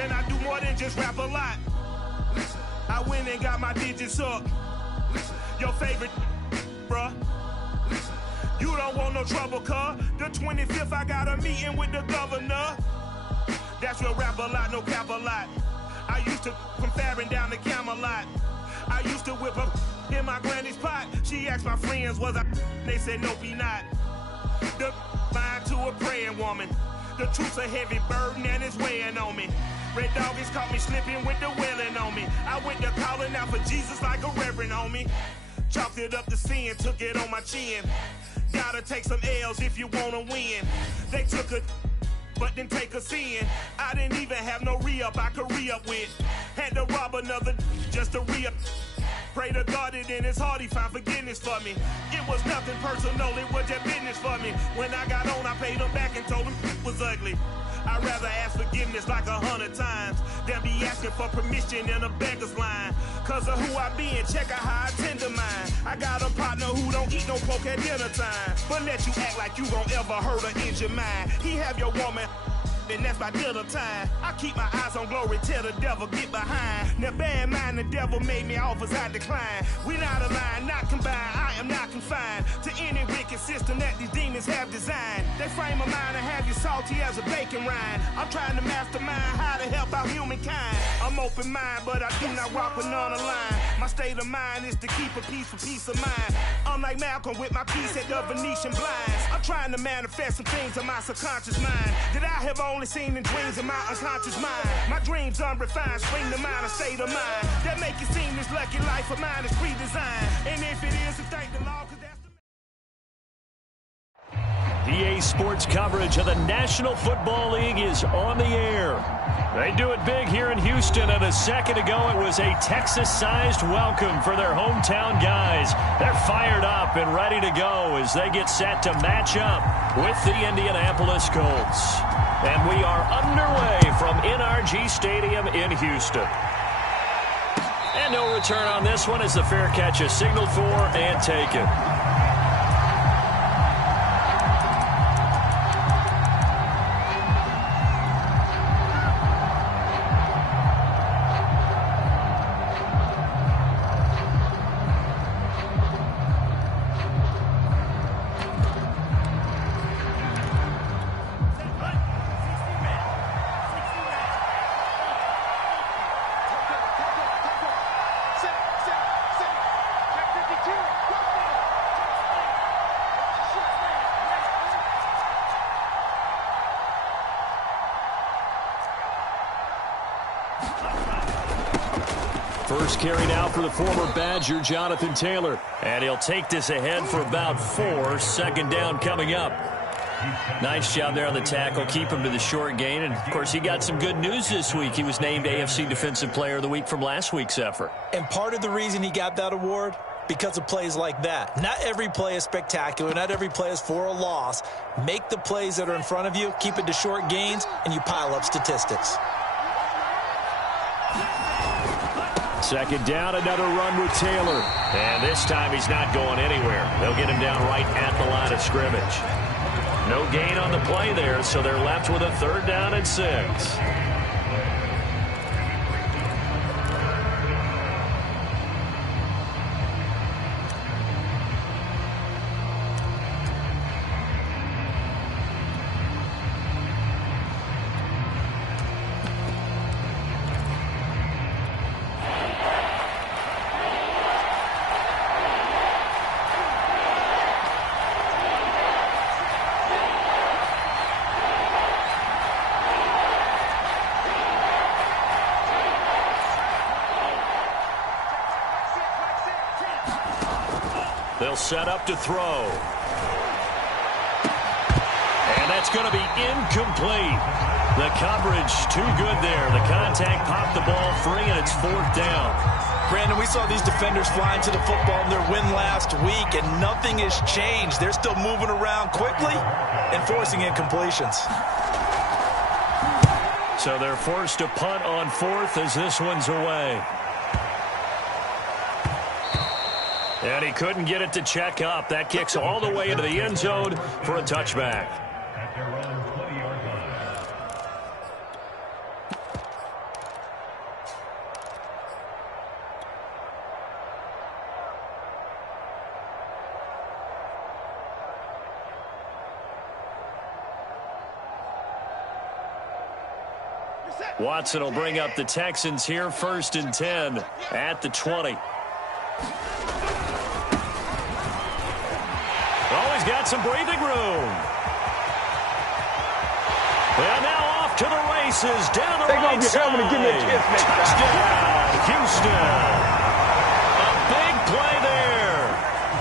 and I do more than just rap a lot. I went and got my digits up. Your favorite, bruh. You don't want no trouble, cuz. The 25th, I got a meeting with the governor. That's real rap a lot, no cap a lot. I used to from Farron down to Camelot. I used to whip up in my granny's pot. She asked my friends, was I? They said, nope, he not. The line to a praying woman. The truth's a heavy burden and it's weighing on me. Red doggies caught me slipping with the wailing on me. I went to calling out for Jesus like a reverend on me. Chalked it up to sin, took it on my chin. Gotta take some L's if you wanna win. They took a but didn't take a sin. I didn't even have no re-up I could re-up with. Had to rob another just to re-up. Pray to God that in his heart he found forgiveness for me. It was nothing personal, it was just business for me. When I got on, I paid him back and told him it was ugly. I'd rather ask forgiveness like 100 times than be asking for permission in a beggar's line. Cause of who I be and check out how I tend to mine. I got a partner who don't eat no pork at dinner time, but let you act like you gon' ever hurt or injure mine. He have your woman, and that's by dinner time. I keep my eyes on glory till the devil get behind. Now bear in mind the devil made me offers I decline. We not aligned, not combined, I am not confined to any wicked system that these demons have designed. They frame a mind and have you salty as a bacon rind. I'm trying to mastermind how to help out humankind. I'm open mind, but I do not rock with none aligned. My state of mind is to keep a peace for peace of mind. Unlike Malcolm with my piece at the Venetian blinds. I'm trying to manifest some things in my subconscious mind that I have only seen in dreams in my unconscious mind. My dreams unrefined, spring to mind, a state of mind that make it seem this lucky life of mine is pre-designed. And if it is, then thank the Lord, cause that's the EA Sports coverage of the National Football League is on the air. They do it big here in Houston, and a second ago it was a Texas-sized welcome for their hometown guys. They're fired up and ready to go as they get set to match up with the Indianapolis Colts. And we are underway from NRG Stadium in Houston. And no return on this one as the fair catch is signaled for and taken. First carry now for the former Badger, Jonathan Taylor. And he'll take this ahead for about 4. Second down coming up. Nice job there on the tackle. Keep him to the short gain. And, of course, he got some good news this week. He was named AFC Defensive Player of the Week from last week's effort. And part of the reason he got that award, because of plays like that. Not every play is spectacular. Not every play is for a loss. Make the plays that are in front of you, keep it to short gains, and you pile up statistics. Second down, another run with Taylor. And this time he's not going anywhere. They'll get him down right at the line of scrimmage. No gain on the play there, so they're left with a 3rd down and 6. They'll set up to throw. And that's going to be incomplete. The coverage too good there. The contact popped the ball free, and it's 4th down. Brandon, we saw these defenders flying to the football in their win last week, and nothing has changed. They're still moving around quickly and forcing incompletions. So they're forced to punt on 4th as this one's away. And he couldn't get it to check up. That kicks all the way into the end zone for a touchback. Watson will bring up the Texans here, 1st and 10 at the 20. Always got some breathing room. And now off to the races, down the right side. Touchdown, Houston. A big play there.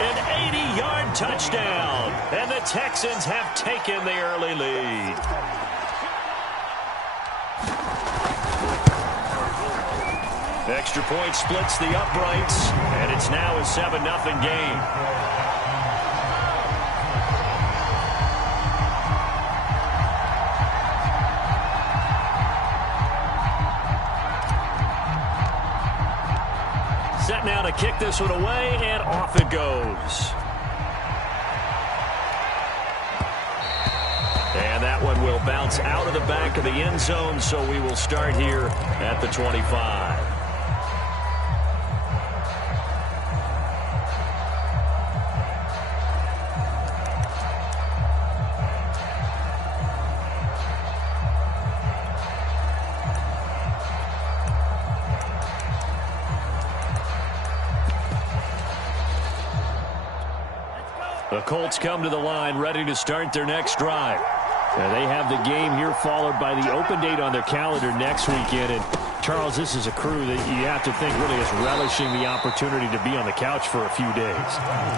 An 80-yard touchdown. And the Texans have taken the early lead. Extra point splits the uprights, and it's now a 7-0 game. Set now to kick this one away, and off it goes. And that one will bounce out of the back of the end zone, so we will start here at the 25. The Colts come to the line ready to start their next drive. They have the game here followed by the open date on their calendar next weekend. And Charles, this is a crew that you have to think really is relishing the opportunity to be on the couch for a few days.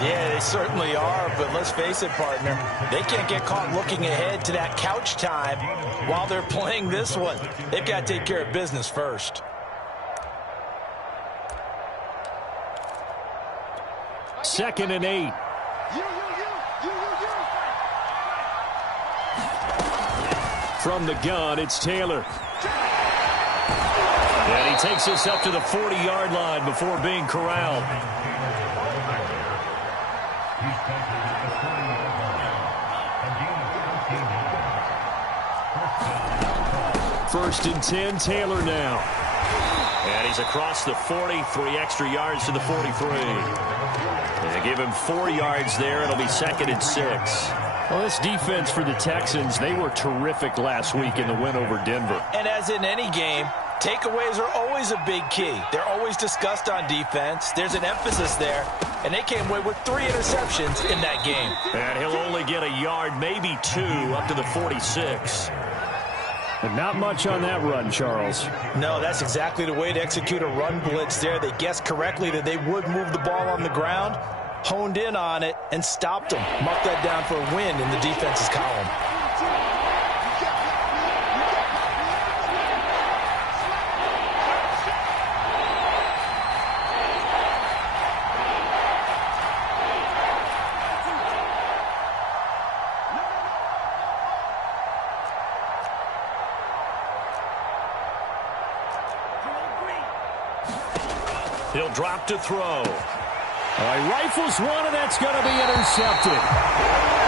Yeah, they certainly are, but let's face it, partner. They can't get caught looking ahead to that couch time while they're playing this one. They've got to take care of business first. Second and 8. From the gun, it's Taylor. And he takes us up to the 40-yard line before being corralled. First and 10, Taylor now. And he's across the 40, 3 extra yards to the 43. They give him 4 yards there. It'll be 2nd and 6. Well, this defense for the Texans, they were terrific last week in the win over Denver. And as in any game, takeaways are always a big key. They're always discussed on defense. There's an emphasis there. And they came away with 3 interceptions in that game. And he'll only get a yard, maybe 2, up to the 46. And not much on that run, Charles. No, that's exactly the way to execute a run blitz there. They guessed correctly that they would move the ball on the ground, honed in on it, and stopped them. Mark that down for a win in the defense's column. He'll drop to throw. He rifles one, and that's going to be intercepted.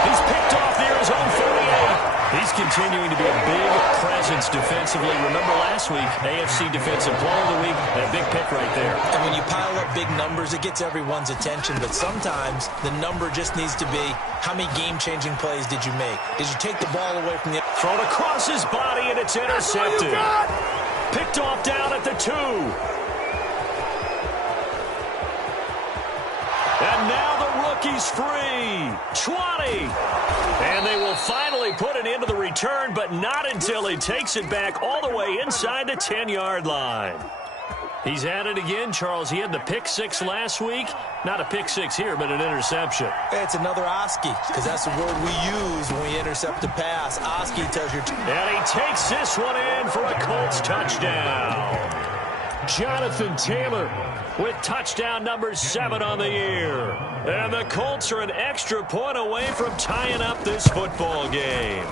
He's picked off near his own 48. He's continuing to be a big presence defensively. Remember last week, AFC Defensive Player of the Week, and a big pick right there. And when you pile up big numbers, it gets everyone's attention. But sometimes the number just needs to be, how many game-changing plays did you make? Did you take the ball away from the... Thrown across his body, and it's intercepted. Picked off down at the 2. And now the rookie's free. 20. And they will finally put an end to the return, but not until he takes it back all the way inside the 10-yard line. He's at it again, Charles. He had the pick 6 last week. Not a pick 6 here, but an interception. It's another Oski, because that's the word we use when we intercept a pass. Oski tells you... And he takes this one in for a Colts touchdown. Jonathan Taylor with touchdown number 7 on the year. And the Colts are an extra point away from tying up this football game.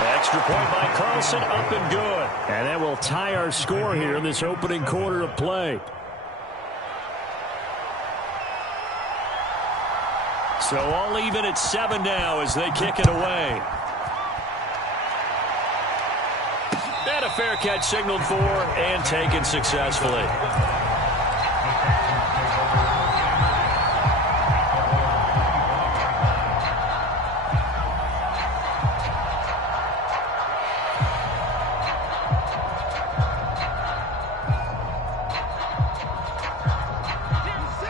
Extra point by Carlson, up and good. And that will tie our score here in this opening quarter of play. So all even at 7 now as they kick it away. And a fair catch signaled for and taken successfully.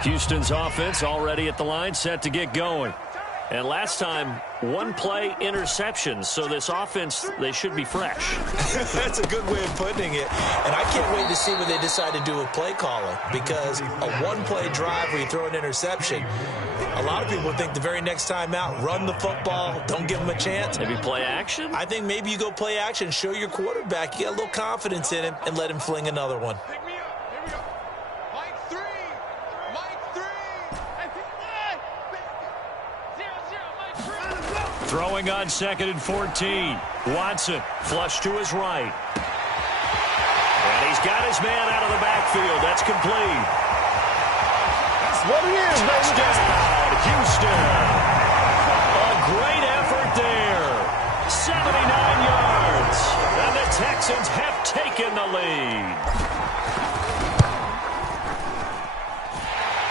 Houston's offense already at the line, set to get going. And last time, one play interception. So this offense, they should be fresh. That's a good way of putting it. And I can't wait to see what they decide to do with play calling, because a one-play drive where you throw an interception, a lot of people think the very next time out, run the football, don't give them a chance. Maybe play action? I think maybe you go play action, show your quarterback you got a little confidence in him, and let him fling another one. Throwing on 2nd and 14. Watson, flush to his right. And he's got his man out of the backfield. That's complete. That's what it is, Touchdown, Houston. A great effort there. 79 yards. And the Texans have taken the lead.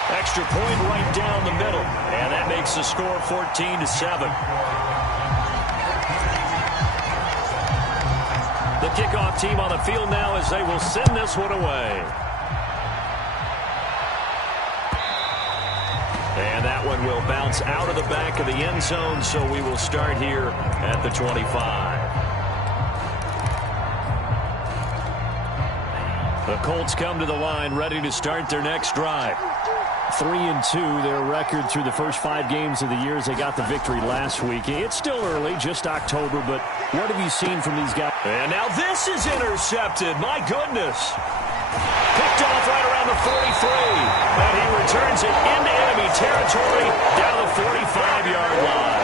Extra point right down the middle. And that makes the score 14-7. The kickoff team on the field now as they will send this one away. And that one will bounce out of the back of the end zone, so we will start here at the 25. The Colts come to the line, ready to start their next drive. 3-2, their record through the first 5 games of the year as they got the victory last week. It's still early, just October, but what have you seen from these guys? And now this is intercepted. My goodness. Picked off right around the 43. And he returns it into enemy territory down the 45-yard line.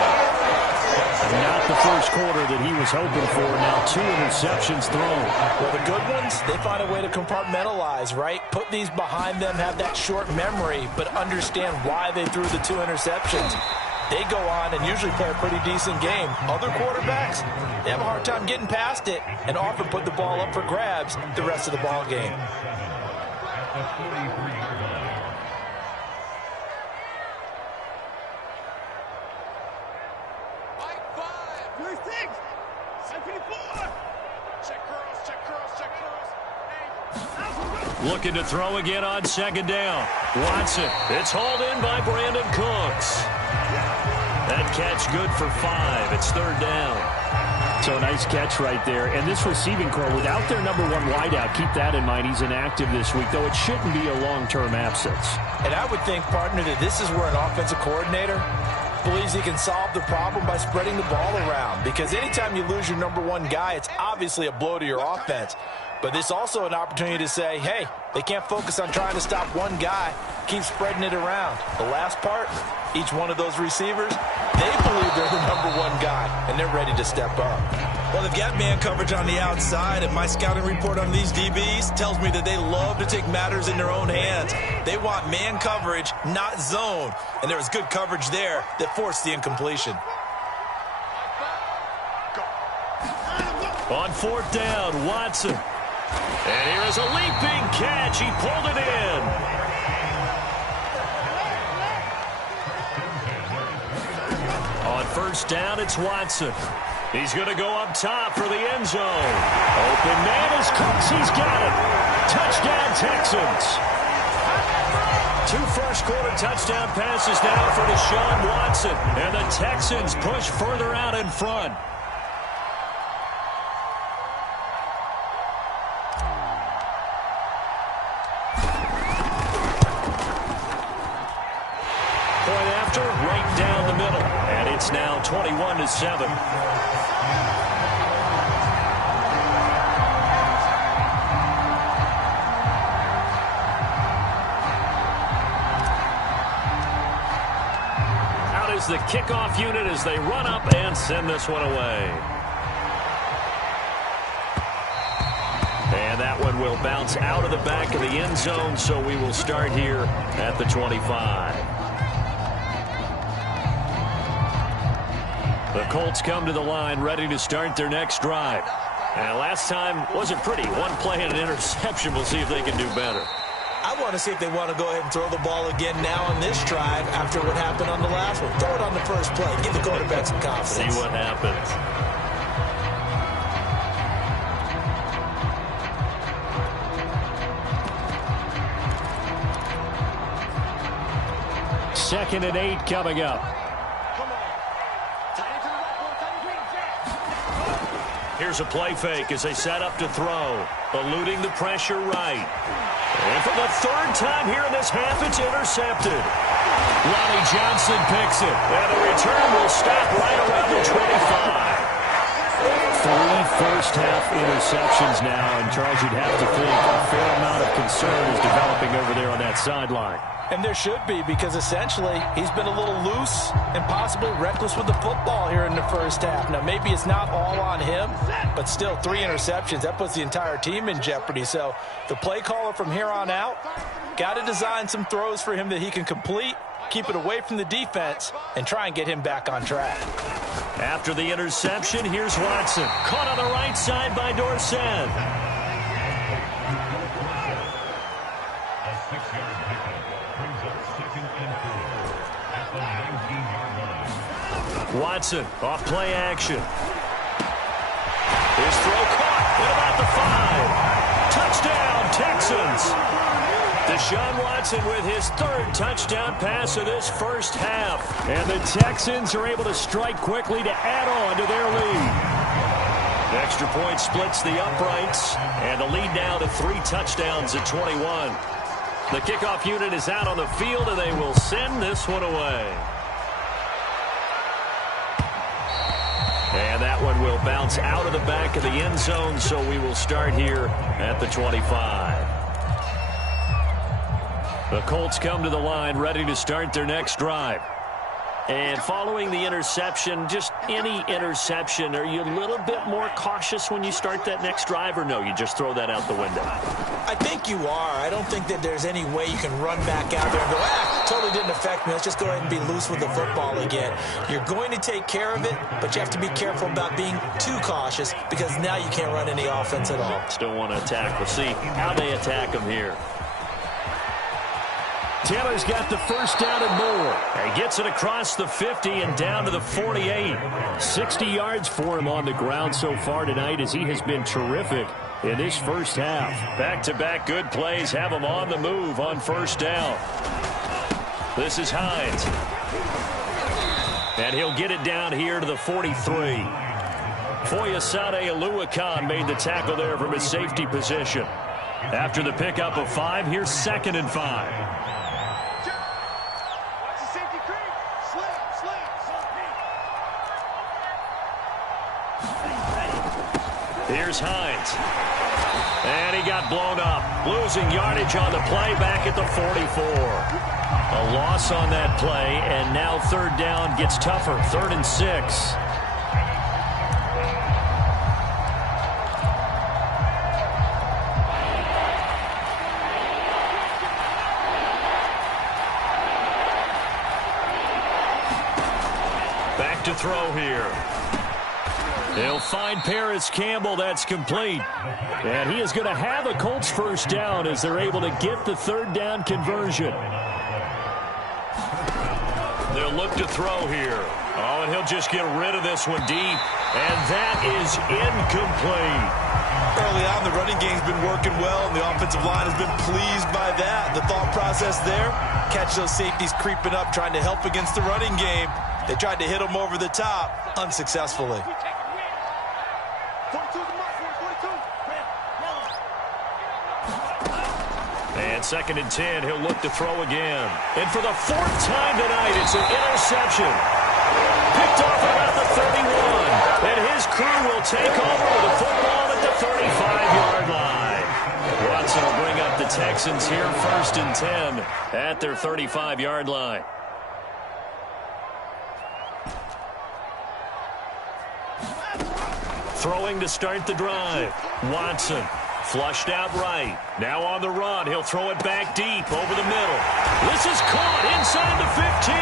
Not the first quarter that he was hoping for. Now 2 interceptions thrown. Well, the good ones, they find a way to compartmentalize, right? Put these behind them, have that short memory, but understand why they threw the 2 interceptions. They go on and usually play a pretty decent game. Other quarterbacks, they have a hard time getting past it and often put the ball up for grabs the rest of the ball game. Looking to throw again on 2nd down. Watson. It's hauled in by Brandon Cooks. That catch good for 5. It's 3rd down. So a nice catch right there. And this receiving core, without their number 1 wideout, keep that in mind. He's inactive this week, though it shouldn't be a long-term absence. And I would think, partner, that this is where an offensive coordinator believes he can solve the problem by spreading the ball around. Because anytime you lose your number 1 guy, it's obviously a blow to your offense. But this is also an opportunity to say, hey, they can't focus on trying to stop one guy. Keep spreading it around. The last part, each one of those receivers, they believe they're the number 1 guy, and they're ready to step up. Well, they've got man coverage on the outside, and my scouting report on these DBs tells me that they love to take matters in their own hands. They want man coverage, not zone. And there was good coverage there that forced the incompletion. On 4th down, Watson. And here is a leaping catch. He pulled it in. On 1st down, it's Watson. He's going to go up top for the end zone. Open man is Cooks. He's got it. Touchdown, Texans. 2 first-quarter touchdown passes now for Deshaun Watson. And the Texans push further out in front. Right down the middle, and it's now 21-7. Out is the kickoff unit as they run up and send this one away. And that one will bounce out of the back of the end zone, so we will start here at the 25. The Colts come to the line, ready to start their next drive. And last time wasn't pretty. 1 play and an interception. We'll see if they can do better. I want to see if they want to go ahead and throw the ball again now on this drive after what happened on the last one. Throw it on the first play. Give the quarterback some confidence. See what happens. 2nd and 8 coming up. Here's a play fake as they set up to throw. Eluding the pressure right. And for the 3rd time here in this half, it's intercepted. Lonnie Johnson picks it. And the return will stop right around the 25. 3 first-half interceptions now. And, Charles, you'd have to think a fair amount of concern is developing over there on that sideline. And there should be, because essentially he's been a little loose and possibly reckless with the football here in the first half. Now, maybe it's not all on him, but still 3 interceptions. That puts the entire team in jeopardy. So the play caller from here on out got to design some throws for him that he can complete, keep it away from the defense, and try and get him back on track. After the interception, here's Watson. Caught on the right side by Dorsett. Watson off play action. His throw caught at about the 5. Touchdown, Texans. Deshaun Watson with his 3rd touchdown pass of this first half. And the Texans are able to strike quickly to add on to their lead. The extra point splits the uprights, and the lead now to 3 touchdowns at 21. The kickoff unit is out on the field, and they will send this one away. And that one will bounce out of the back of the end zone, so we will start here at the 25. The Colts come to the line ready to start their next drive. And following the interception, just any interception, are you a little bit more cautious when you start that next drive, or no, you just throw that out the window? I think you are. I don't think that there's any way you can run back out there and go, totally didn't affect me. Let's just go ahead and be loose with the football again. You're going to take care of it, but you have to be careful about being too cautious, because now you can't run any offense at all. Still want to attack. We'll see how they attack them here. Taylor's got the first down and more. He gets it across the 50 and down to the 48. 60 yards for him on the ground so far tonight, as he has been terrific in this first half. Back-to-back good plays have him on the move on first down. This is Hines. And he'll get it down here to the 43. Foyesade Oluwakan made the tackle there from his safety position. After the pickup of 5, here's 2nd and 5. Here's Hines. And he got blown up. Losing yardage on the play back at the 44. A loss on that play, and now 3rd down gets tougher. 3rd and 6. Back to throw here. They'll find Paris Campbell. That's complete. And he is going to have a Colts first down as they're able to get the 3rd down conversion. They'll look to throw here. Oh, and he'll just get rid of this one deep. And that is incomplete. Early on, the running game's been working well, and the offensive line has been pleased by that. The thought process there, catch those safeties creeping up, trying to help against the running game. They tried to hit him over the top, unsuccessfully. And 2nd and 10, he'll look to throw again. And for the 4th time tonight, it's an interception. Picked off about the 31. And his crew will take over with the football at the 35-yard line. Watson will bring up the Texans here, 1st and 10 at their 35-yard line. Throwing to start the drive. Watson. Flushed out right. Now on the run. He'll throw it back deep over the middle. This is caught inside the 15.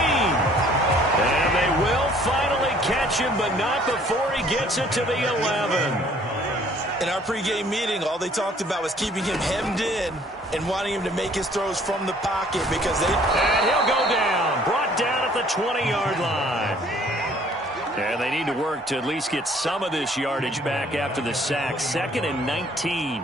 And they will finally catch him, but not before he gets it to the 11. In our pregame meeting, all they talked about was keeping him hemmed in and wanting him to make his throws from the pocket because they... And he'll go down. Brought down at the 20-yard line. And they need to work to at least get some of this yardage back after the sack. 2nd and 19.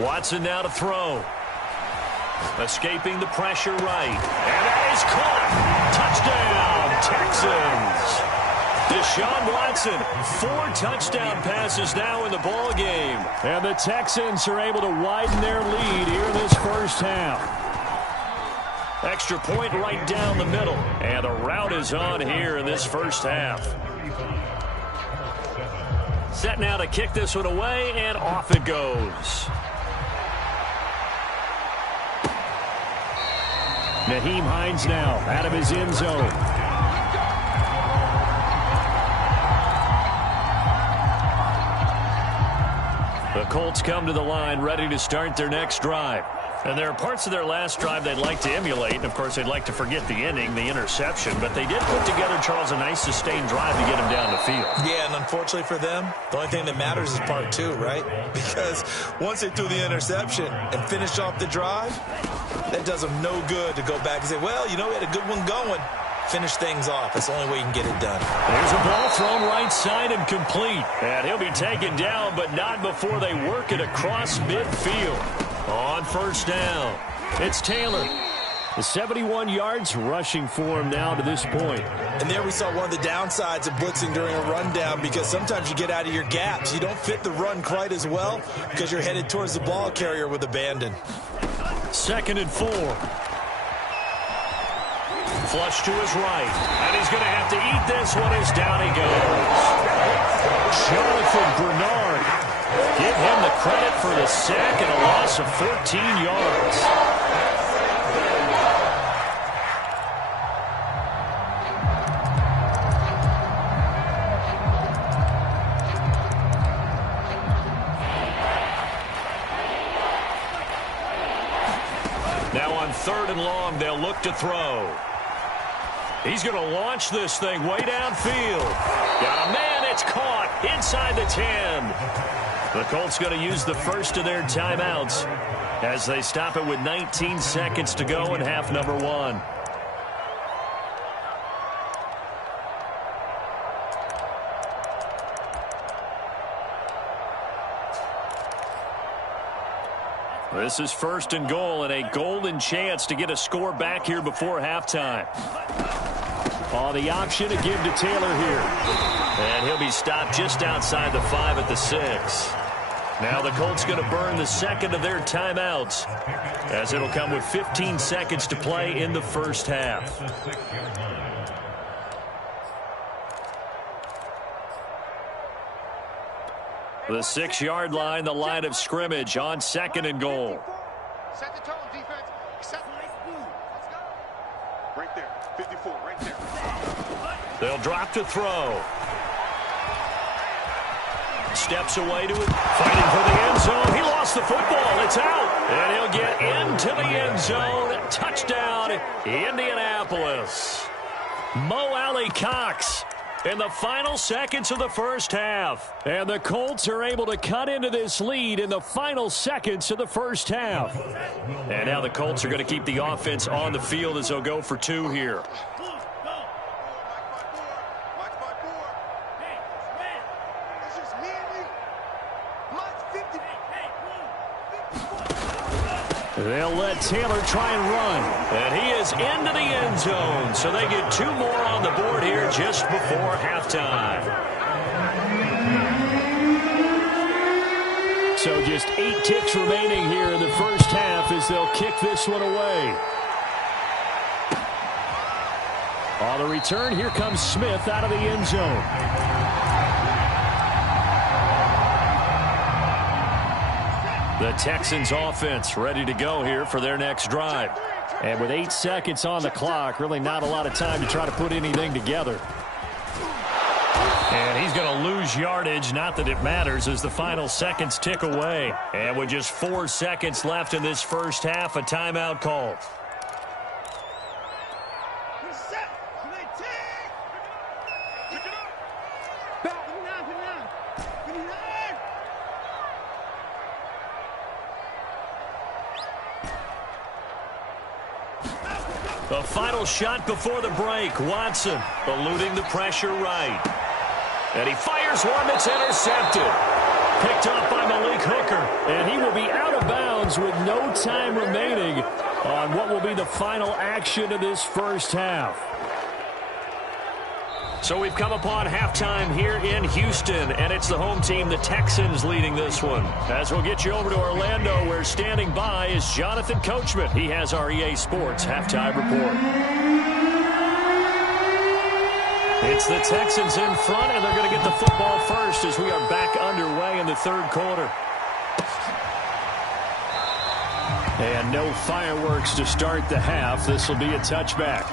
Watson now to throw. Escaping the pressure right. And that is caught. Touchdown, Texans. Deshaun Watson, 4 touchdown passes now in the ball game. And the Texans are able to widen their lead here in this first half. Extra point right down the middle. And the route is on here in this first half. Set now to kick this one away, and off it goes. Nyheim Hines now out of his end zone. The Colts come to the line ready to start their next drive. And there are parts of their last drive they'd like to emulate. And, of course, they'd like to forget the ending, the interception. But they did put together, Charles, a nice sustained drive to get him down the field. Yeah, and unfortunately for them, the only thing that matters is part 2, right? Because once they threw the interception and finished off the drive, that does them no good to go back and say, well, you know, we had a good one going. Finish things off. That's the only way you can get it done. There's a ball thrown right side and complete. And he'll be taken down, but not before they work it across midfield. On first down, it's Taylor. The 71 yards rushing for him now to this point. And there we saw one of the downsides of blitzing during a rundown, because sometimes you get out of your gaps. You don't fit the run quite as well because you're headed towards the ball carrier with abandon. 2nd and 4. Flush to his right. And he's going to have to eat this one as down he goes. Jonathan Bernard. Give him the credit for the sack and a loss of 14 yards. Now on 3rd and long, they'll look to throw. He's going to launch this thing way downfield. Got a man, it's caught inside the 10. The Colts going to use the first of their timeouts as they stop it with 19 seconds to go in half number 1. This is 1st and goal and a golden chance to get a score back here before halftime. Oh, the option to give to Taylor here. And he'll be stopped just outside the 5 at the 6. Now the Colts going to burn the second of their timeouts, as it'll come with 15 seconds to play in the first half. The 6-yard line, the line of scrimmage on 2nd and goal. Set the tone, defense. Right there, 54, right there. They'll drop to throw. Steps away to it. Fighting for the end zone. He lost the football. It's out. And he'll get into the end zone. Touchdown, Indianapolis. Mo Alley-Cox in the final seconds of the first half. And the Colts are able to cut into this lead in the final seconds of the first half. And now the Colts are going to keep the offense on the field as they'll go for 2 here. They'll let Taylor try and run. And he is into the end zone. So they get 2 more on the board here just before halftime. So just 8 ticks remaining here in the first half as they'll kick this one away. On the return, here comes Smith out of the end zone. The Texans offense ready to go here for their next drive. And with 8 seconds on the clock, really not a lot of time to try to put anything together. And he's going to lose yardage, not that it matters, as the final seconds tick away. And with just 4 seconds left in this first half, a timeout call. The final shot before the break. Watson eluding the pressure right. And he fires one that's intercepted. Picked up by Malik big hooker. And he will be out of bounds with no time remaining on what will be the final action of this first half. So we've come upon halftime here in Houston, and it's the home team, the Texans, leading this one. As we'll get you over to Orlando, where standing by is Jonathan Coachman. He has our EA Sports halftime report. It's the Texans in front, and they're going to get the football first as we are back underway in the third quarter. And no fireworks to start the half. This will be a touchback.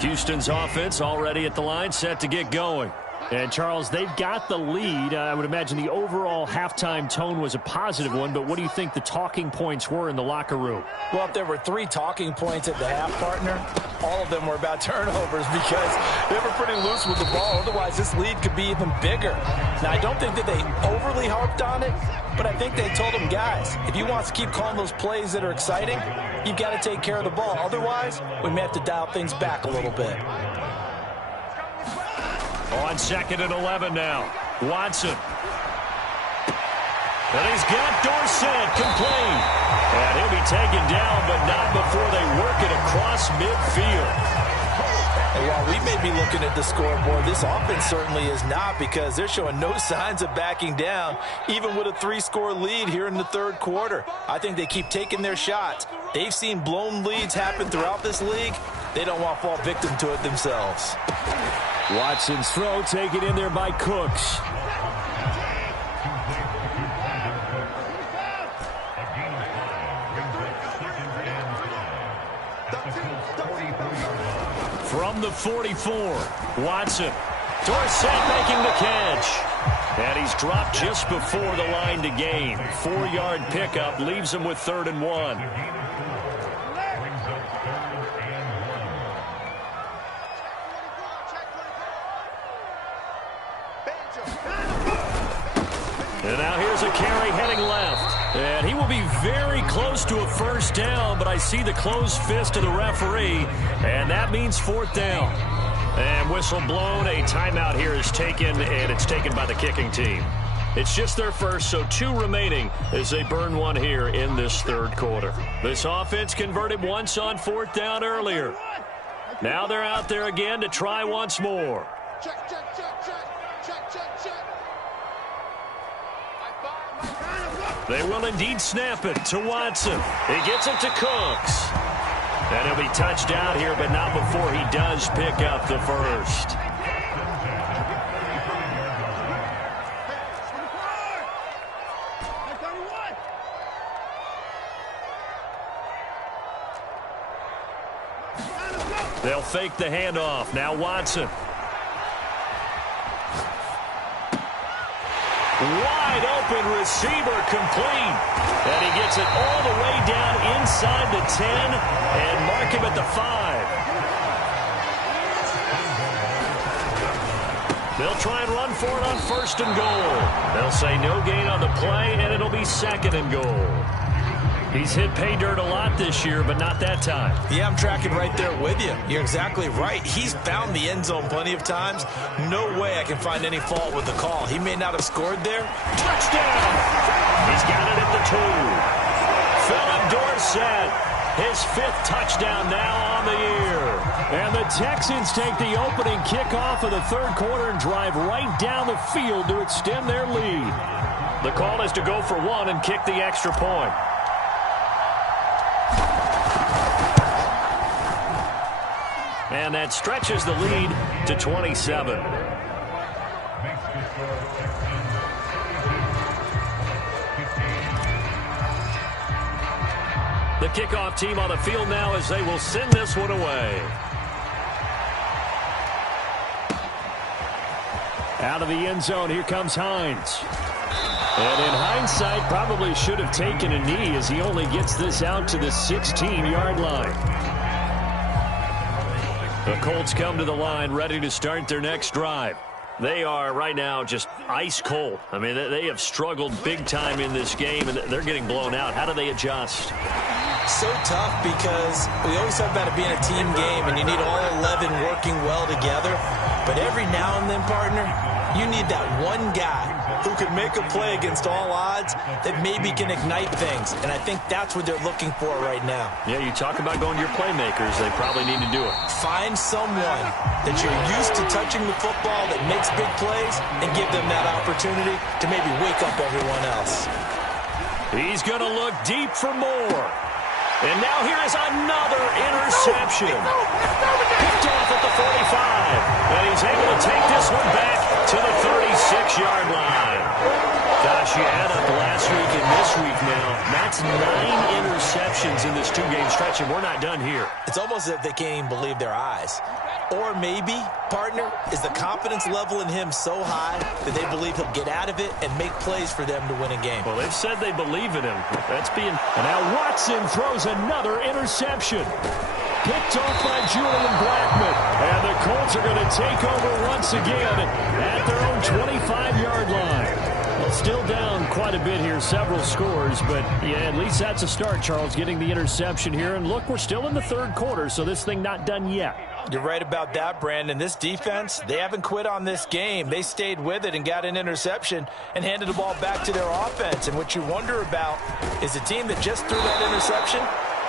Houston's offense already at the line, set to get going. And, Charles, they've got the lead. I would imagine the overall halftime tone was a positive one, but what do you think the talking points were in the locker room? Well, if there were 3 talking points at the half, partner, all of them were about turnovers because they were pretty loose with the ball. Otherwise, this lead could be even bigger. Now, I don't think that they overly harped on it, but I think they told them, guys, if you want to keep calling those plays that are exciting, you've got to take care of the ball. Otherwise, we may have to dial things back a little bit. On 2nd and 11 now. Watson. And he's got Dorsett complete. And he'll be taken down, but not before they work it across midfield. And while we may be looking at the scoreboard, this offense certainly is not, because they're showing no signs of backing down, even with a 3-score lead here in the third quarter. I think they keep taking their shots. They've seen blown leads happen throughout this league. They don't want to fall victim to it themselves. Watson's throw taken in there by Cooks. From the 44, Watson. Dorsett making the catch. And he's dropped just before the line to gain. 4-yard pickup leaves him with 3rd and 1. And now here's a carry heading left. And he will be very close to a first down, but I see the closed fist of the referee, and that means 4th down. And whistle blown. A timeout here is taken, and it's taken by the kicking team. It's just their first, so 2 remaining as they burn 1 here in this third quarter. This offense converted once on 4th down earlier. Now they're out there again to try once more. Check, check, check, check. Check, check, check. They will indeed snap it to Watson. He gets it to Cooks. And he'll be touched out here, but not before he does pick up the first. They'll fake the handoff. Now Watson. Wide open receiver complete. And he gets it all the way down inside the 10 and mark him at the 5. They'll try and run for it on 1st and goal. They'll say no gain on the play, and it'll be 2nd and goal. He's hit pay dirt a lot this year, but not that time. Yeah, I'm tracking right there with you. You're exactly right. He's found the end zone plenty of times. No way I can find any fault with the call. He may not have scored there. Touchdown! He's got it at the 2. Philip Dorsett, his 5th touchdown now on the year. And the Texans take the opening kickoff of the third quarter and drive right down the field to extend their lead. The call is to go for 1 and kick the extra point. And that stretches the lead to 27. The kickoff team on the field now as they will send this one away. Out of the end zone, here comes Hines. And in hindsight, probably should have taken a knee as he only gets this out to the 16-yard line. The Colts come to the line ready to start their next drive. They are right now just ice cold. I mean, they have struggled big time in this game, and they're getting blown out. How do they adjust? So tough because we always talk about it being a team game and you need all 11 working well together. But every now and then, partner, you need that one guy who can make a play against all odds that maybe can ignite things. And I think that's what they're looking for right now. Yeah, you talk about going to your playmakers. They probably need to do it. Find someone that you're used to touching the football that makes big plays and give them that opportunity to maybe wake up everyone else. He's going to look deep for more. And now here is another interception. Picked off at the 45. And he's able to take this one back to the 36-yard line. Gosh, you add up last week and this week now. That's 9 interceptions in this 2-game stretch, and we're not done here. It's almost as if they can't even believe their eyes. Or maybe, partner, is the confidence level in him so high that they believe he'll get out of it and make plays for them to win a game. Well, they've said they believe in him. And now Watson throws another interception. Picked off by Julian Blackmon. And the Colts are going to take over once again at their own 25-yard line. Well, still down quite a bit here, several scores, but yeah, at least that's a start, Charles, getting the interception here. And look, we're still in the third quarter, so this thing not done yet. You're right about that, Brandon. This defense, they haven't quit on this game. They stayed with it and got an interception and handed the ball back to their offense. And what you wonder about is a team that just threw that interception,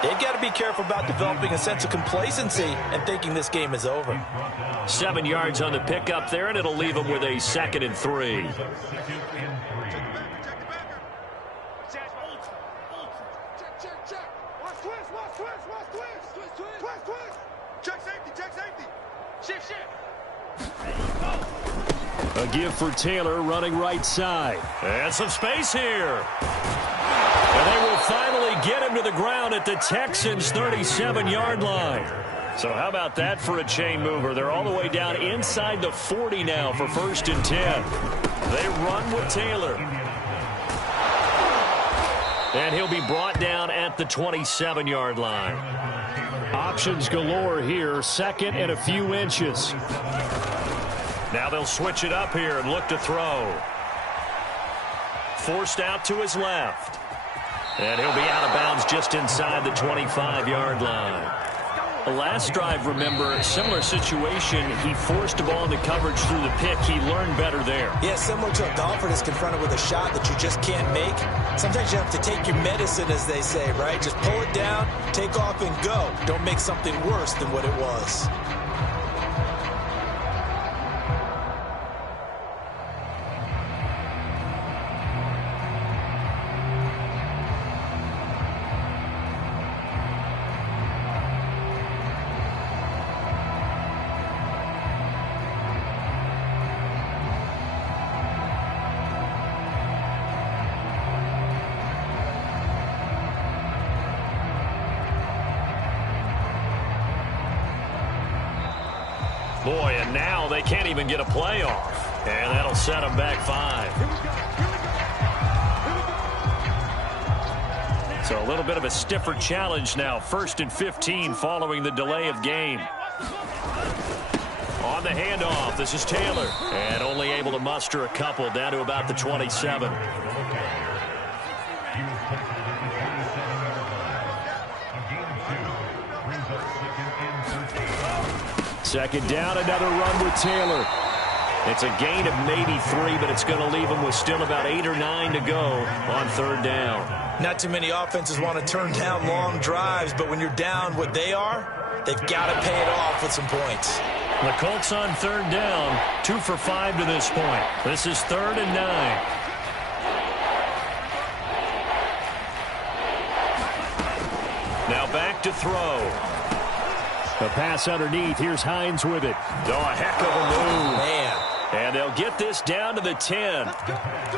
they've got to be careful about developing a sense of complacency and thinking this game is over. 7 yards on the pickup there, and it'll leave them with a 2nd and 3. A give for Taylor running right side. And some space here. And they will finally get him to the ground at the Texans' 37-yard line. So how about that for a chain mover? They're all the way down inside the 40 now for 1st and 10. They run with Taylor. And he'll be brought down at the 27-yard line. Options galore here, 2nd and a few inches. Now they'll switch it up here and look to throw. Forced out to his left. And he'll be out of bounds just inside the 25-yard line. The last drive, remember, similar situation. He forced the ball into coverage through the pick. He learned better there. Yeah, similar to a golfer that's confronted with a shot that you just can't make. Sometimes you have to take your medicine, as they say, right? Just pull it down, take off, and go. Don't make something worse than what it was. Boy, and now they can't even get a play off. And that'll set them back 5. So a little bit of a stiffer challenge now. 1st and 15 following the delay of game. On the handoff, this is Taylor. And only able to muster a couple down to about the 27. Second down, another run with Taylor. It's a gain of maybe 3, but it's going to leave them with still about 8 or 9 to go on 3rd down. Not too many offenses want to turn down long drives, but when you're down what they are, they've got to pay it off with some points. The Colts on 3rd down, 2 for 5 to this point. This is 3rd and 9. Now back to throw. The pass underneath. Here's Hines with it. Oh, a heck of a move. Man. And they'll get this down to the 10.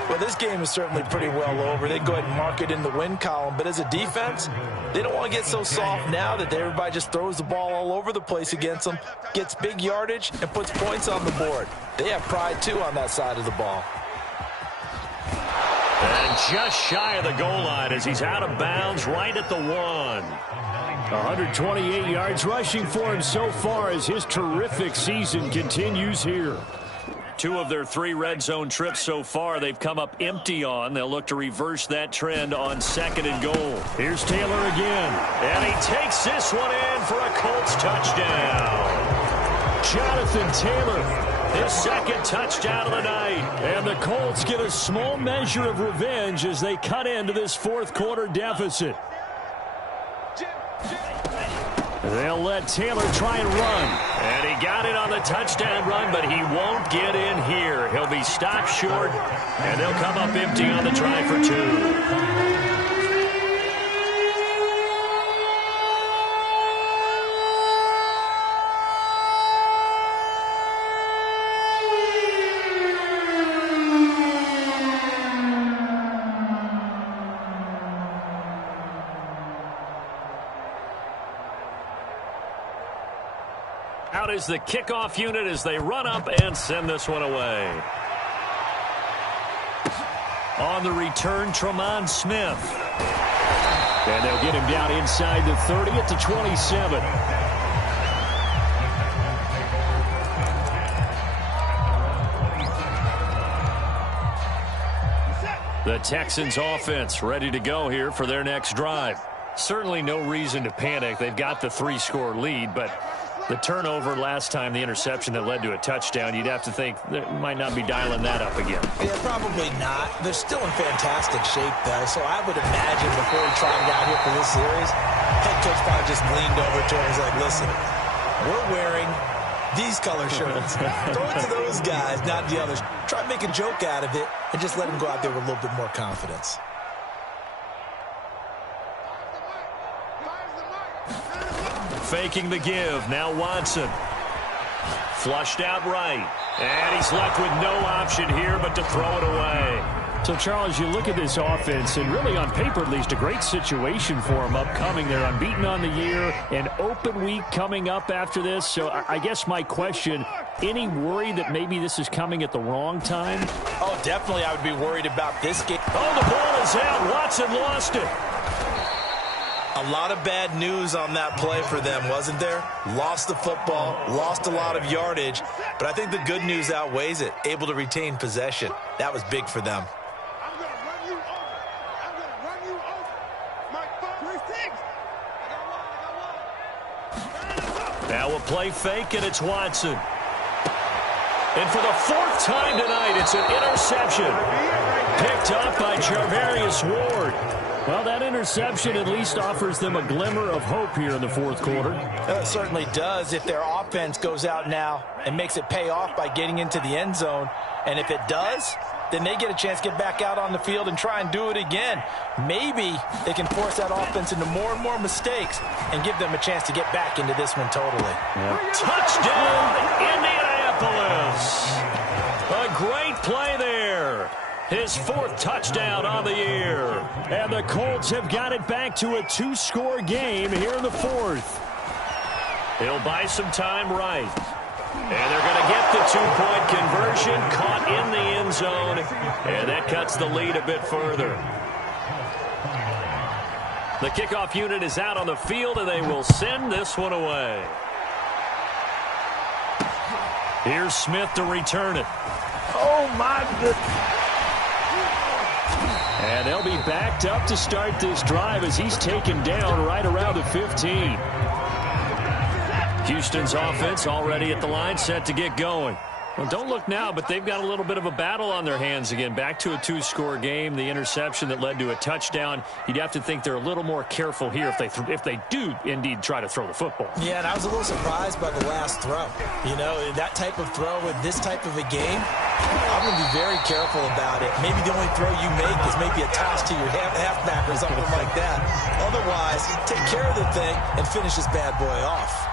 Well, this game is certainly pretty well over. They go ahead and mark it in the win column. But as a defense, they don't want to get so soft now that everybody just throws the ball all over the place against them, gets big yardage, and puts points on the board. They have pride, too, on that side of the ball. And just shy of the goal line as he's out of bounds right at the 1. 128 yards rushing for him so far as his terrific season continues here. 2 of their 3 red zone trips so far they've come up empty on. They'll look to reverse that trend on 2nd and goal. Here's Taylor again. And he takes this one in for a Colts touchdown. Jonathan Taylor, his 2nd touchdown of the night. And the Colts get a small measure of revenge as they cut into this 4th quarter deficit. They'll let Taylor try and run. And he got it on the touchdown run, but he won't get in here. He'll be stopped short, and they'll come up empty on the try for 2. Out is the kickoff unit as they run up and send this one away. On the return, Tremont Smith. And they'll get him down inside the 30 at the 27. The Texans offense ready to go here for their next drive. Certainly no reason to panic. They've got the 3-score lead, but the turnover last time, the interception that led to a touchdown, you'd have to think they might not be dialing that up again. Yeah, probably not. They're still in fantastic shape, though, so I would imagine before he trotted out here for this series, head coach probably just leaned over to him and was like, listen, we're wearing these color shirts. Throw it to those guys, not the others. Try to make a joke out of it and just let him go out there with a little bit more confidence. Faking the give. Now Watson. Flushed out right. And he's left with no option here but to throw it away. So, Charles, you look at this offense, and really on paper at least, a great situation for them upcoming. They're unbeaten on the year, an open week coming up after this. So I guess my question, any worry that maybe this is coming at the wrong time? Oh, definitely I would be worried about this game. Oh, the ball is out. Watson lost it. A lot of bad news on that play for them, wasn't there? Lost the football, lost a lot of yardage, but I think the good news outweighs it. Able to retain possession. That was big for them. I'm going to run you over. I'm going to run you over. Mike, 3 6. Now a play fake, and it's Watson. And for the 4th time tonight, it's an interception. Picked up by Charvarius Ward. Well, that interception at least offers them a glimmer of hope here in the 4th quarter. It certainly does if their offense goes out now and makes it pay off by getting into the end zone. And if it does, then they get a chance to get back out on the field and try and do it again. Maybe they can force that offense into more and more mistakes and give them a chance to get back into this one totally. Yeah. Touchdown, Indianapolis. A great play there. His 4th touchdown on the year. And the Colts have got it back to a 2-score game here in the 4th. He'll buy some time right. And they're going to get the 2-point conversion, caught in the end zone, and that cuts the lead a bit further. The kickoff unit is out on the field, and they will send this one away. Here's Smith to return it. Oh, my goodness. And they'll be backed up to start this drive as he's taken down right around the 15. Houston's offense already at the line, set to get going. Well, don't look now, but they've got a little bit of a battle on their hands again. Back to a 2-score game. The interception that led to a touchdown. You'd have to think they're a little more careful here if they do indeed try to throw the football. Yeah, and I was a little surprised by the last throw. You know, that type of throw in this type of a game, I'm going to be very careful about it. Maybe the only throw you make is maybe a toss to your halfback or something like that. Otherwise, take care of the thing and finish this bad boy off.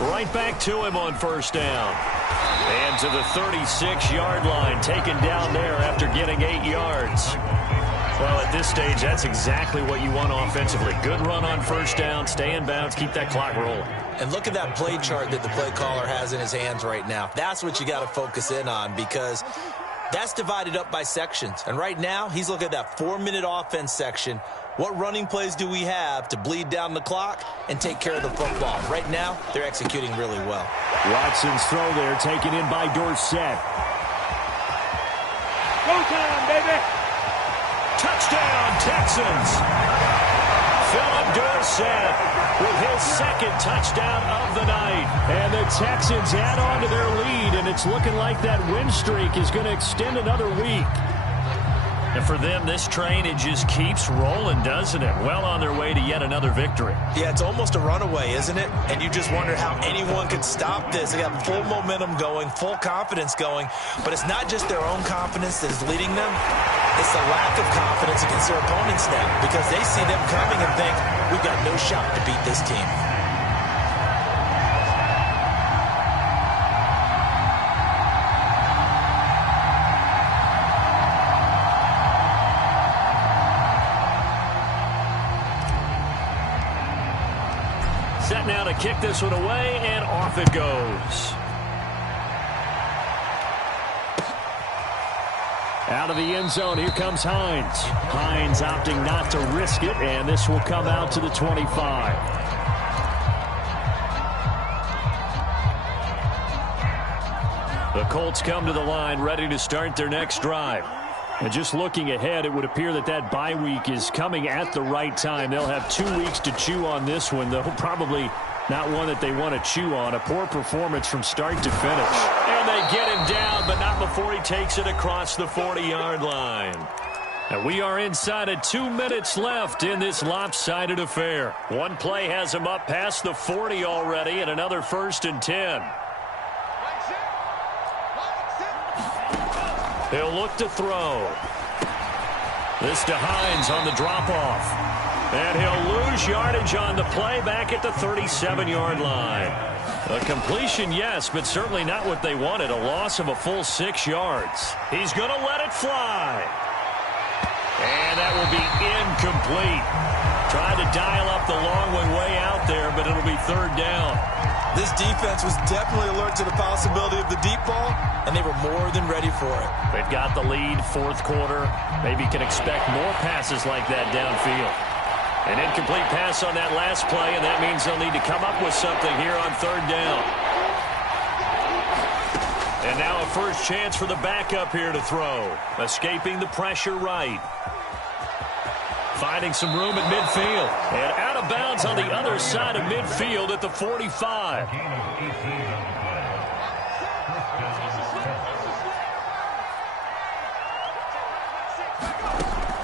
Right back to him on 1st down. And to the 36-yard line, taken down there after getting 8 yards. Well, at this stage, that's exactly what you want offensively. Good run on first down, stay in bounds, keep that clock rolling. And look at that play chart that the play caller has in his hands right now. That's what you got to focus in on, because that's divided up by sections. And right now, he's looking at that 4-minute offense section. What running plays do we have to bleed down the clock and take care of the football? Right now, they're executing really well. Watson's throw there taken in by Dorsett. Go time, baby. Touchdown, Texans. Philip Dorsett with his second touchdown of the night. And the Texans add on to their lead, and it's looking like that win streak is going to extend another week. And for them, this train, it just keeps rolling, doesn't it? Well on their way to yet another victory. Yeah, it's almost a runaway, isn't it? And you just wonder how anyone could stop this. They got full momentum going, full confidence going. But it's not just their own confidence that is leading them. It's the lack of confidence against their opponents now, because they see them coming and think, we've got no shot to beat this team. Set now to kick this one away, and off it goes. Out of the end zone, here comes Hines. Hines opting not to risk it, and this will come out to the 25. The Colts come to the line, ready to start their next drive. And just looking ahead, it would appear that that bye week is coming at the right time. They'll have 2 weeks to chew on this one, though probably not one that they want to chew on. A poor performance from start to finish. And they get him down, but not before he takes it across the 40-yard line. And we are inside of 2 minutes left in this lopsided affair. One play has him up past the 40 already, and another 1st and 10. He'll look to throw. This to Hines on the drop-off. And he'll lose yardage on the play back at the 37-yard line. A completion, yes, but certainly not what they wanted. A loss of a full 6 yards. He's going to let it fly. And that will be incomplete. Tried to dial up the long one way out there, but it'll be 3rd down. This defense was definitely alert to the possibility of the deep ball, and they were more than ready for it. They've got the lead, 4th quarter. Maybe can expect more passes like that downfield. An incomplete pass on that last play, and that means they'll need to come up with something here on 3rd down. And now a first chance for the backup here to throw. Escaping the pressure right. Finding some room at midfield. And out of bounds on the other side of midfield at the 45.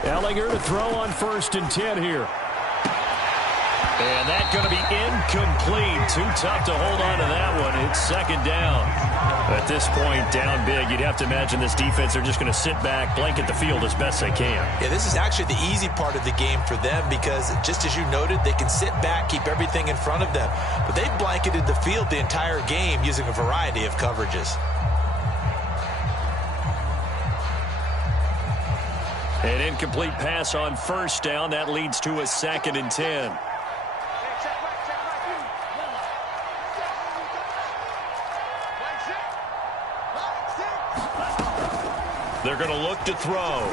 Ellinger to throw on 1st and 10 here. And that's going to be incomplete. Too tough to hold on to that one. It's 2nd down. At this point, down big, you'd have to imagine this defense, they're just going to sit back, blanket the field as best they can. Yeah, this is actually the easy part of the game for them, because just as you noted, they can sit back, keep everything in front of them. But they've blanketed the field the entire game using a variety of coverages. An incomplete pass on 1st down. That leads to a 2nd and 10. They're going to look to throw.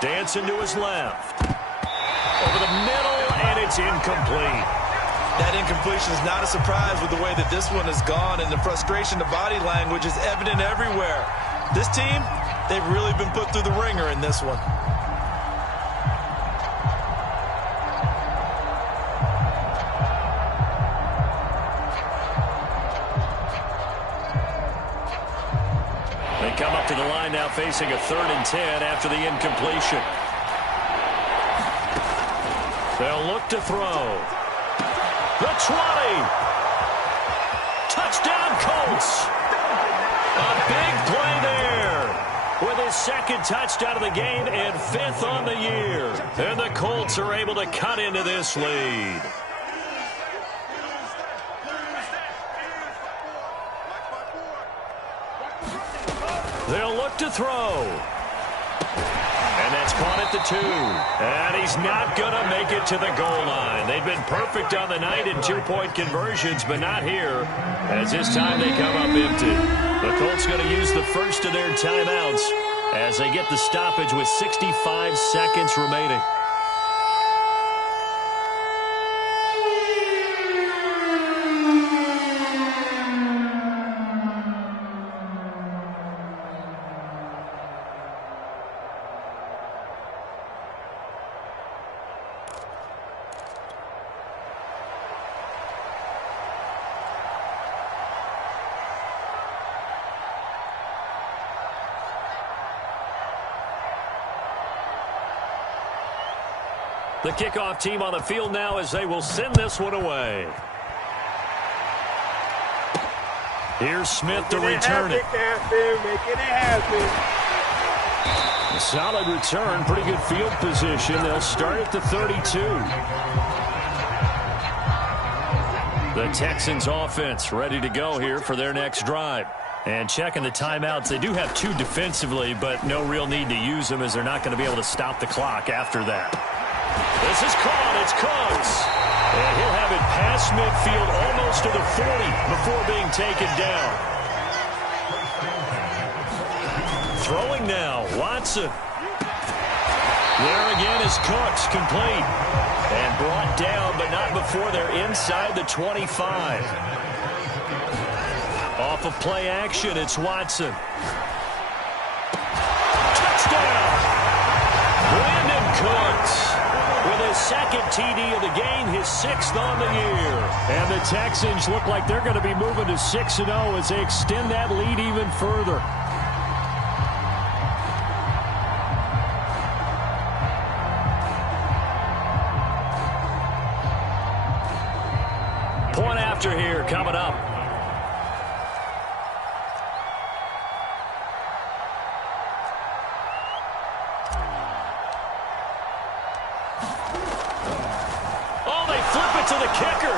Dancing to his left. Over the middle, and it's incomplete. That incompletion is not a surprise with the way that this one has gone, and the frustration, the body language is evident everywhere. This team, they've really been put through the ringer in this one. They come up to the line now facing a 3rd and 10 after the incompletion. They'll look to throw. The 20. Touchdown, Colts. A big play there with his 2nd touchdown of the game and 5th on the year. And the Colts are able to cut into this lead. They'll look to throw. caught at the 2. And he's not going to make it to the goal line. They've been perfect on the night in two-point conversions, but not here, as this time they come up empty. The Colts going to use the first of their timeouts as they get the stoppage with 65 seconds remaining. The kickoff team on the field now as they will send this one away. Here's Smith to return it. Making it happen. A solid return, pretty good field position. They'll start at the 32. The Texans offense ready to go here for their next drive. And checking the timeouts, they do have 2 defensively, but no real need to use them as they're not going to be able to stop the clock after that. This is caught. It's close. And he'll have it past midfield almost to the 40 before being taken down. Throwing now, Watson. There again is Cooks, complete. And brought down, but not before they're inside the 25. Off of play action, it's Watson. Touchdown! Brandon Cooks with his second TD of the game, his 6th on the year. And the Texans look like they're going to be moving to 6-0 as they extend that lead even further. Point after here coming up.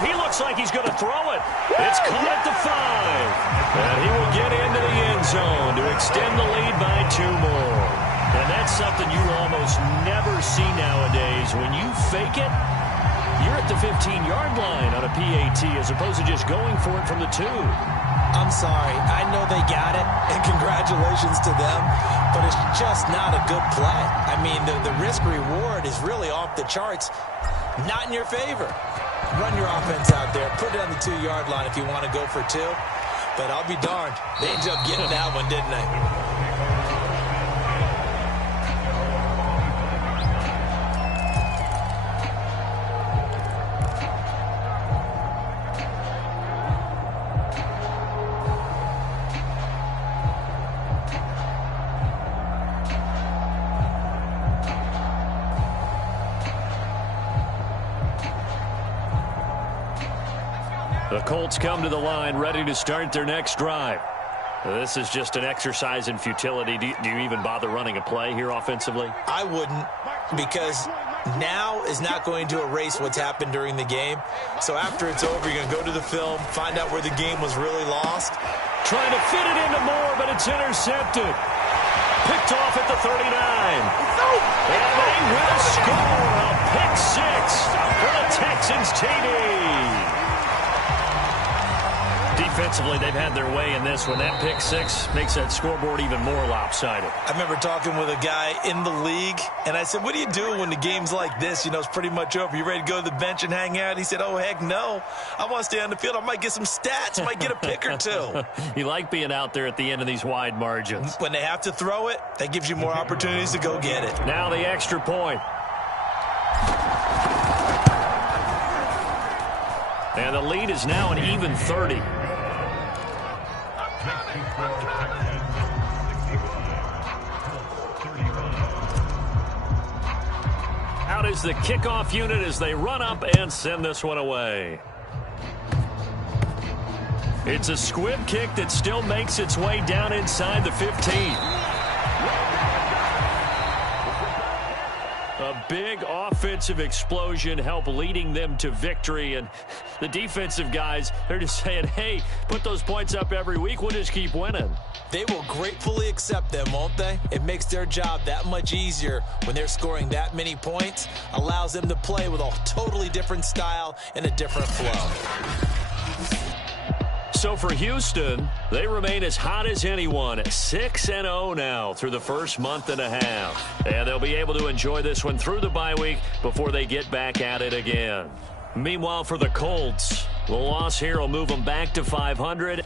He looks like he's going to throw it. It's caught at the 5. And he will get into the end zone to extend the lead by 2 more. And that's something you almost never see nowadays. When you fake it, you're at the 15-yard line on a PAT as opposed to just going for it from the 2. I'm sorry. I know they got it, and congratulations to them, but it's just not a good play. I mean, the risk-reward is really off the charts, not in your favor. Run your offense out there. Put it on the 2-yard line if you want to go for 2. But I'll be darned. They ended up getting that one, didn't they? The Colts come to the line ready to start their next drive. This is just an exercise in futility. Do you even bother running a play here offensively? I wouldn't, because now is not going to erase what's happened during the game. So after it's over, you're going to go to the film, find out where the game was really lost. Trying to fit it into Moore, but it's intercepted. Picked off at the 39. And they will score a pick 6 for the Texans TD. Defensively, they've had their way in this one. That pick 6 makes that scoreboard even more lopsided. I remember talking with a guy in the league, and I said, what do you do when the game's like this? You know, it's pretty much over. You ready to go to the bench and hang out? He said, oh, heck no. I want to stay on the field. I might get some stats. I might get a pick or 2. You like being out there at the end of these wide margins. When they have to throw it, that gives you more opportunities to go get it. Now the extra point. And the lead is now an even 30. Out is the kickoff unit as they run up and send this one away. It's a squib kick that still makes its way down inside the 15. A big offensive explosion helped leading them to victory. And the defensive guys, they're just saying, hey, put those points up every week. We'll just keep winning. They will gratefully accept them, won't they? It makes their job that much easier when they're scoring that many points. Allows them to play with a totally different style and a different flow. So for Houston, they remain as hot as anyone, 6-0 now through the first month and a half. And they'll be able to enjoy this one through the bye week before they get back at it again. Meanwhile, for the Colts, the loss here will move them back to 500.